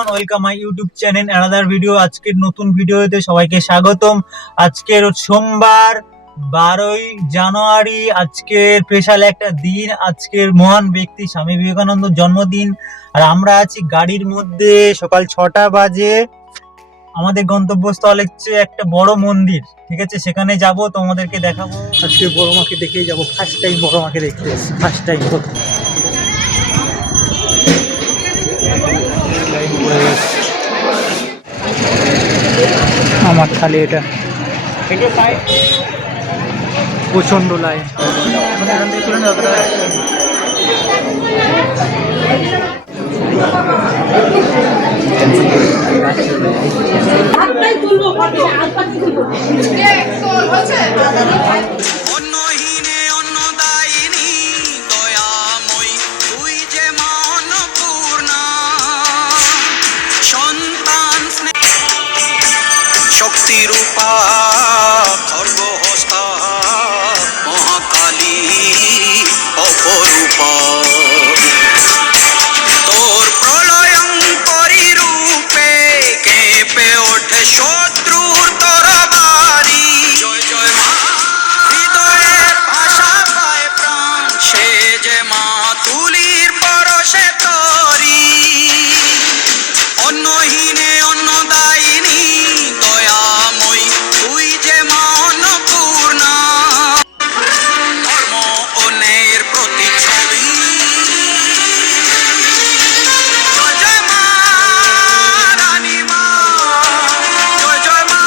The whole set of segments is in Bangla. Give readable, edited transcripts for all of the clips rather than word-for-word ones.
Everyone, welcome my YouTube channel another video. আজকের নতুন ভিডিওতে সবাইকে স্বাগতম। আজকের সোমবার 12ই জানুয়ারি। আজকের স্পেশাল একটা দিন। আজকের মহান ব্যক্তি স্বামী বিবেকানন্দর জন্মদিন। আর আমরা আছি গাড়ির মধ্যে। সকাল 6টা বাজে। আমাদের গন্তব্যস্থল হচ্ছে একটা বড় মন্দির, ঠিক আছে? সেখানে যাব, তোমাদেরকে দেখাবো। আজকে বড় মাকে দেখেই যাবো। ফার্স্ট টাইম বড় মাকে দেখতে, ফার্স্ট টাইম। আমার খালি এটা প্রচন্ড লাইন। শক্তিরূপা খর্গহস্তা মহাকালী অপরূপা, তোর প্রলয়ঙ্করী রূপে কেঁপে ওঠে শত্রুর তরবারি। জয় জয় মা, হৃদয়ের ভাষা পায় প্রাণ, সে যে মা তুলির পরশে তরি। অন্নহীনে অন্নদায়িনী দয়াময়ী, তুই যে মা অন্নপূর্ণা, ধর্ম ও ন্যায়ের প্রতিচ্ছবি। জয় জয় মা রানী মা, জয় জয় মা,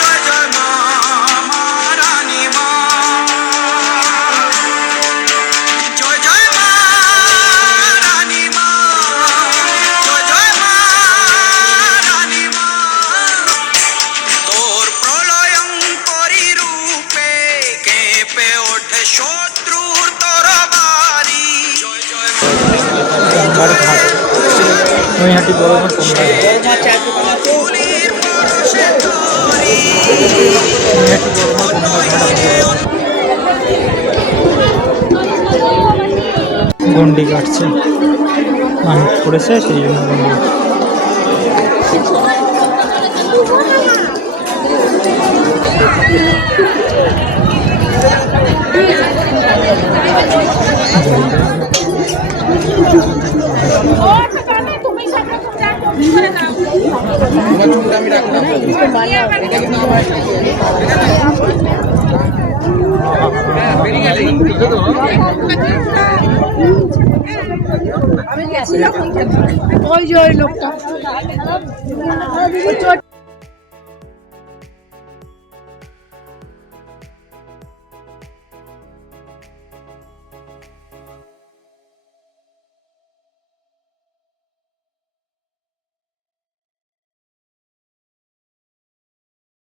জয় জয় মা, মা রানী মা, জয় জয় মা রানী মা, জয় জয় মা রানী মা। তোর প্রলয়ঙ্করী রূপে কেঁপে ওঠে শত্রুর তরবারি। জয় জয় মা, নৈহাটি বড় মাঠ তুলির পরশে তরি। গন্ডি কাটছে, মানুষ করেছে সেই জন্য গন্ডি। ওই যে ওই লোকটা